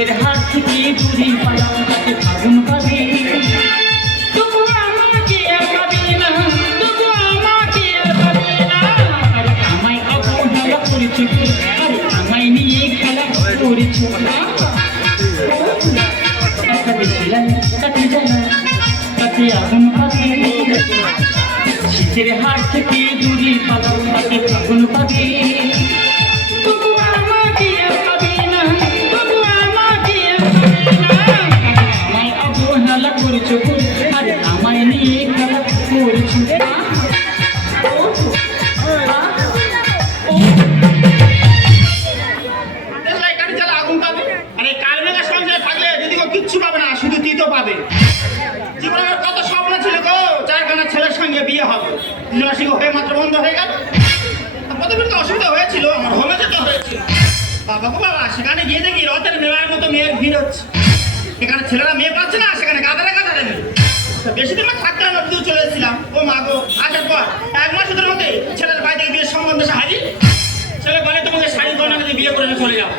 শীতের হাত থেকে দূরে পালাম তাতে ফাগুন পাবে তবু আমাকে আর পাবে না, তবু আমাকে আর পাবে না। আরে আমায় অবহেলা করেছে কে? আমায় নিয়ে খেলা করেছে তাতে ছিলাম তাতে জানা তাতে আগুন পাবে শীতের হাত থেকে দূরে পালাম তাতে ফাগুন পাবে। অবহেলা করেছ আমায় নিয়ে খেলা করেছ আর কিচ্ছু পাবে না শুধু তিতো পাবে জীবনে আমার কত স্বপ্ন ছিল গো চারখানা ছেলের সঙ্গে বিয়ে হবে জলাশিক হয়ে মাত্র বন্ধ হয়ে গেল কতদিন তো অসুবিধা হয়েছিল আমার হোমে যেতে হয়েছিল বাবা বাবা, সেখানে গিয়ে দেখি রথের মেলার মতো মেয়ের ভিড় হচ্ছে। এখানে ছেলেরা মেয়ে পাচ্ছে না, সেখানে বেশি দিন থাকতে আমি অব্দি চলে ও মা গো, আসার পর এক মাসের মধ্যে ছেলের বাড়ি থেকে বিয়ের সম্বন্ধে শাড়ি। ছেলে বলে তোমাকে শাড়ি গয়না দিয়ে বিয়ে করে চলে যাও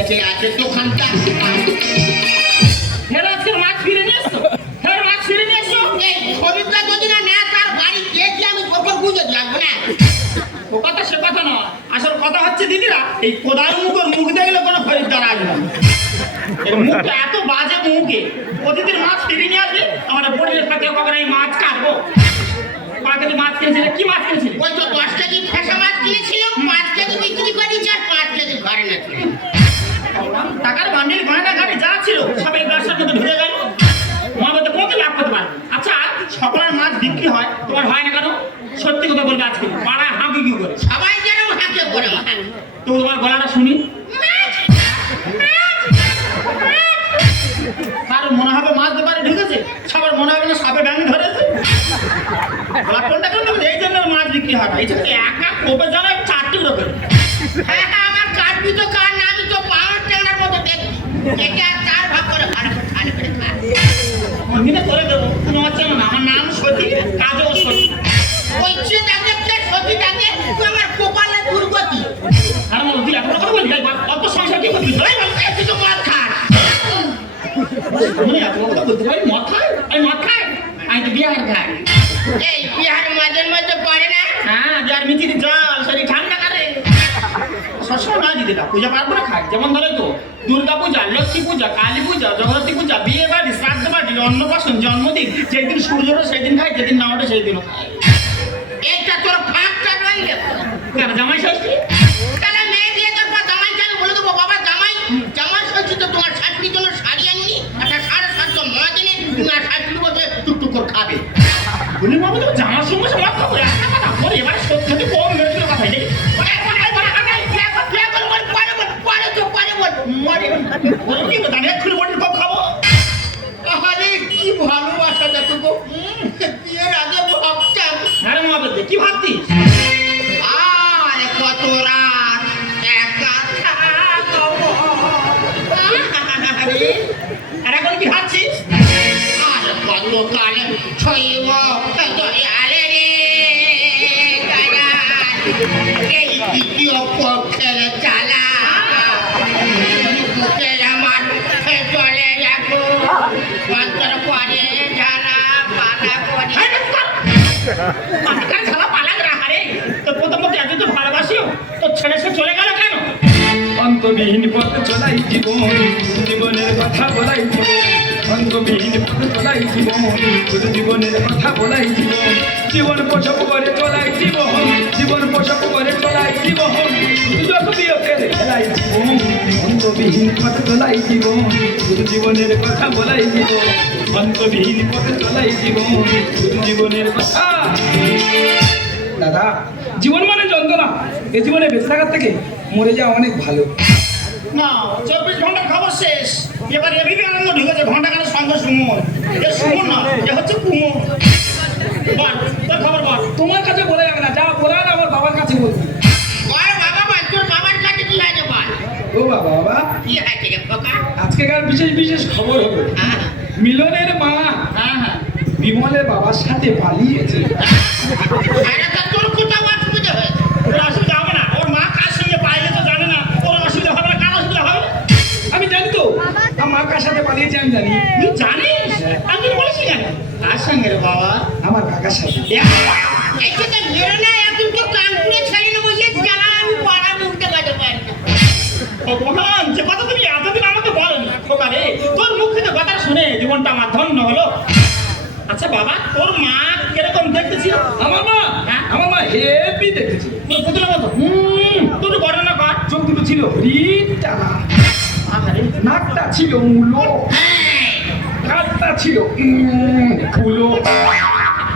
উঠে গেছে, আজকে তো কালকাটি। মাছ ফিরে নিয়ে এসছো ফের মাছ ফিরে নিয়ে এসছো এই খরিদটা যদি না নেয় তার বাড়ি দেখে আমি কখন বুঝে যাব না? ও কথা সে কথা না আসল কথা হচ্ছে দিদিরা এই কোদাল মুখের মুখ দেখলে কোনো খরিদ্দার আসবে না। এর মুখটা এত বাজে মুখে প্রতিদিন মাছ ফিরে নিয়ে আসবে আমার বড়ির সাথে কখন এই মাছ কাটবো? পাকে মাছ কিনেছিলে কি মাছ কিনেছিলে ওই তো দশ কেজি ফেসা মাছ কিনেছিলাম। তোমার হয় না কেন সত্যি কথা বলবে আজকে। পাড়ায় হাঁকি কি করে। সবাই যেন হাতে করে। তো তোমার গলাটা শুনি? আর মনে হবে মাছ দোকানে ঢুকেছে? সবার মনে হবে না সাপে ব্যাঙ ধরেছে। গলা কোনটা কেন এই জন্য মাছ বিক্রি হয় না। এই জন্য একা কোপে জানা চারটি করে হ্যাঁ আমার কাটবি তো কার না আমি তো পাওয়ার ট্যাংরার মতো দেখি আর চার ভাগ করে ভালো করে ভালো করে খা অন্যটা করে দেবো। কোনো হচ্ছে না আমার নাম সতী কাজও সতী। ওই সে দেখে কে সত্যি দেখে তুই আমার কপালে দুর্গতি। আর আমার কথা অত সংসার কি করবি? তাই বল তুই তো মদ খাস। আমি এত কথা বলতে পারি? মদ খায়? আমি মদ খাই আমি তো বিয়ার খাই। এই বিহার মাঝের মধ্যে পড়ে না? হ্যাঁ বিয়ার মিচির জল শরীর ঠান্ডা করে। সবসময় দিদিটা পূজা পার্বণে খাই যেমন ধরে তো দুর্গা পূজা লক্ষ্মী পূজা কালী পূজা জগদ্ধাত্রী পূজা বিয়ে বাড়ি শ্রাদ্ধ বাড়ি অন্নপ্রাশন জন্মদিন যেদিন সূর্য সেদিন খাই যেদিন না ওঠে সেই দিনও খাই এইটা তোর ফাঁকটা রইলে কেন জামাই ষষ্ঠী? তাহলে মেয়ে বিয়ে তোর পর জামাইকে আমি বলে দেবো? বাবা জামাই জামাই তো তোমার শাশুড়ির জন্য শাড়ি আনিনি। একটা সাড়ে সাতশো মদ এনে তুমি আর শাশুড়ি বসে টুকটুক করে খাবে। বলি মামা তুমি জামার সঙ্গে বলে একটা কথা? বলি এবারে সত্যি এক্ষুনি বলি কম খাব আরে, কি ভালোবাসা দেখো বিয়ের আগে ভাবতাম আরে মা বলতে কি ভাবতিস আর কত রাত একা থাকব। আরে, এখন কি ভাবছিস আর কত এই দ্বিতীয় পক্ষের চালা অন্তর করে ঝালা পালা করে। এই দেখ কর। মাঝখানে ঝালা পালাক রাখা রে তোর প্রথম মধ্যে এত তো ভালোবাসিও। তো ছেড়ে সে চলে গেল কেন? অন্তবিহীন পথ চলাই জীবন জীবনের কথা বলাই জীবন অন্তবিহীন পথ চলাই জীবন জীবনের কথা বলাই জীবন জীবন পোষক করে চলাই জীবন অন্তবিহীন পথ চলাই জীবন। জীবনের কথা বলাই জীবন। অন্তবিহীন পথ চলাই জীবন। জীবনের কথা। দাদা, জীবন মানে যন্ত্রণা। এই জীবনে বেঁচে থেকে মরে যাওয়া অনেক ভালো। না, চব্বিশ ঘণ্টার খবর শেষ। এবার এবিপি আনন্দ ঢুকেছে ঘণ্টা খানের সঙ্গে সুমন এ সুমন না, এ হচ্ছে কুমোর। আজকেকার বিশেষ বিশেষ খবর হলো হ্যাঁ মিলনের মা হ্যাঁ হ্যাঁ। বিমলের বাবার সাথে পালিয়েছে। আরে তা তোর কোথাও অসুবিধা হয়েছে? ওর অসুবিধা হবে না। ওর মা কার সঙ্গে পাইলে তো জানে না। ওর অসুবিধা হবে না কার অসুবিধা হবে? আমি জানি তো। আমার মা কার সাথে পালিয়েছে আমি জানি। তুই জানিস? আমি বলেছি কেন কার সঙ্গে বাবা? আমার কাকার সাথে। এই তো তো না এখন তো কান পুড়ে ছেড়ে নেব যে। ভগবান যে কথা তুমি এতদিন আমাকে বলেন রে তোর মুখ থেকে কথা শুনে জীবনটা আমার ধন্য হলো। আচ্ছা বাবা তোর মা কীরকম দেখতেছিল? আমার মা? হ্যাঁ? আমার মা হেভি দেখেছিল তোর পুতুলের মতো। হুম তোর বর্ণনা কর চোখ দুটো ছিল টানা নাকটা ছিল মুলো। কানটা ছিল উম, কুলো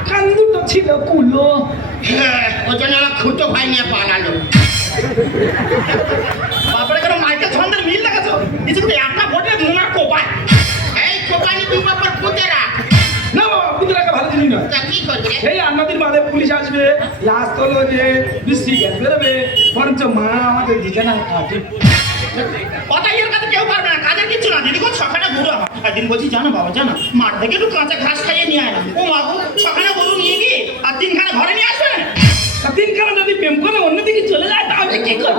কান দুটো ছিল কুলো। হ্যাঁ, ওই জন্য আমার খুঁটো ভাই নিয়ে পালালো। আসবে লাশ তোলো যে বৃষ্টি গ্যাস বেরোবে। বরঞ্চ মা আমাদের দিকে না কাটে কথা কাছে কেউ পারবে না কাজের কিচ্ছু না। দিদি কোন ছখানা গরু আমার। একদিন বলছি জানো বাবা জানো মাঠ থেকে একটু কাঁচা ঘাস খাইয়ে নিয়ে আয়। ও মা গো ছখানা গরু নিয়ে গিয়ে আর তিনখানা ঘরে নিয়ে আসবে? তিনখানা যদি প্রেম করে অন্যদিকে চলে যায় তাহলে কি করব?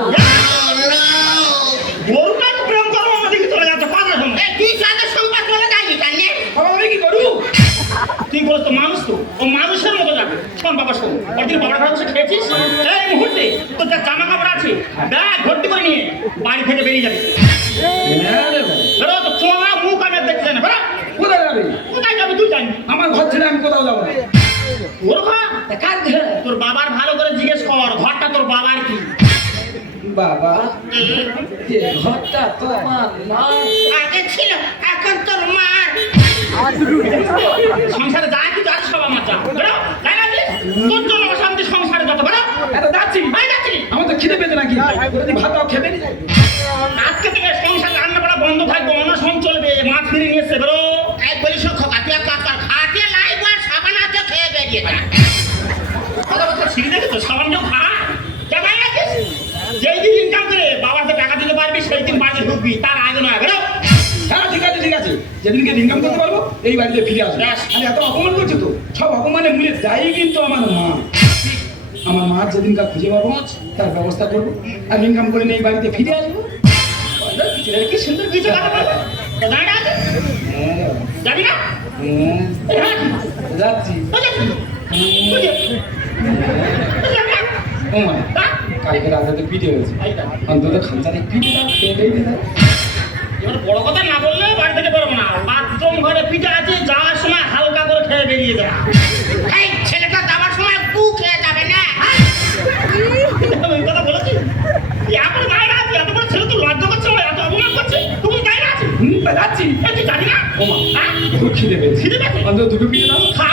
গরুটা তুই বলতো মানুষ তো ও মানুষের মতো যাবে। শোন বাবা শোন একদিন বাবার ঘরে বসে খেয়েছিস? এই মুহূর্তে তোর যা জামা কাপড় আছে ব্যাগ ভর্তি করে নিয়ে বাড়ি থেকে বেরিয়ে যাবে। রে ভাই। বেরো তো চোঙা মুখ আমি দেখতে না বেরো। কোথায় যাবে? কোথায় যাবি তুই জানি আমার ঘর ছেড়ে আমি কোথাও যাব না। ঘর কার ঘর? তোর বাবার ভালো করে জিজ্ঞেস কর ঘরটা তোর বাবার কি? বাবা ঘরটা তোমার নয় আগে ছিল সংসারে যা কিছু আছে সব আমার যা। বেরো লাইন আছে তোর জন্য অশান্তি সংসারে যত। বেরো এত যাচ্ছি। ভাই যাচ্ছি। আমার তো খিদে পেতে নাকি? ওরা ভাত খেতে আজকে থেকে সংসার রান্না করা বন্ধ থাকবে অনশন চলবে মাছ ফিরে নিয়ে এসছে বেরো। এই বলিস খোকা তুই এক কাজ কর খাটে লাইব আর সাবান আছে খেয়ে বেরিয়ে যা কথা কথা ছিঁড়ে দেখে তো সামান্য খা? কেমন আছিস যেই দিন ইনকাম করে বাবাকে টাকা দিতে পারবি সেই দিন বাড়ি ঢুকবি। তার যেদিনকে ইনকাম করতে পারব এই বাড়িতে ফিরে আসব। আরে এত অপমান করছ তো? সব অপমানের মূলে দায়ী কিন্তু আমার মা। আমার মা যেদিনকার খুঁজে পাবো তার ব্যবস্থা করব। আর ইনকাম করে নিয়ে এই বাড়িতে ফিরে আসব। কি সুন্দর যাবি না? হ্যাঁ, যাচ্ছি। মা কালকে রাতে তো পিঠে হয়েছে। অন্তত খামচারে পিঠে দাও খেয়ে দিয়ে দাও এবার বড় কথা না বললে ঘরে পিঠা আছে যাওয়ার সময় হালকা করে খেয়ে বেরিয়ে যা এই ছেলেটা যাওয়ার সময় গু খেয়ে যাবে না। ওই কথা বলেছি গায়ে আছে? এত বড় ছেলে তো লজ্জা করছে ও এত অপমান করছে? তুমি গায়ে আছে? হুম তুই জানি না হ্যাঁ? খুব খিদে দেবে খিদে পেয়েছে? অন্তত দুটো পিঠে দাও। খাব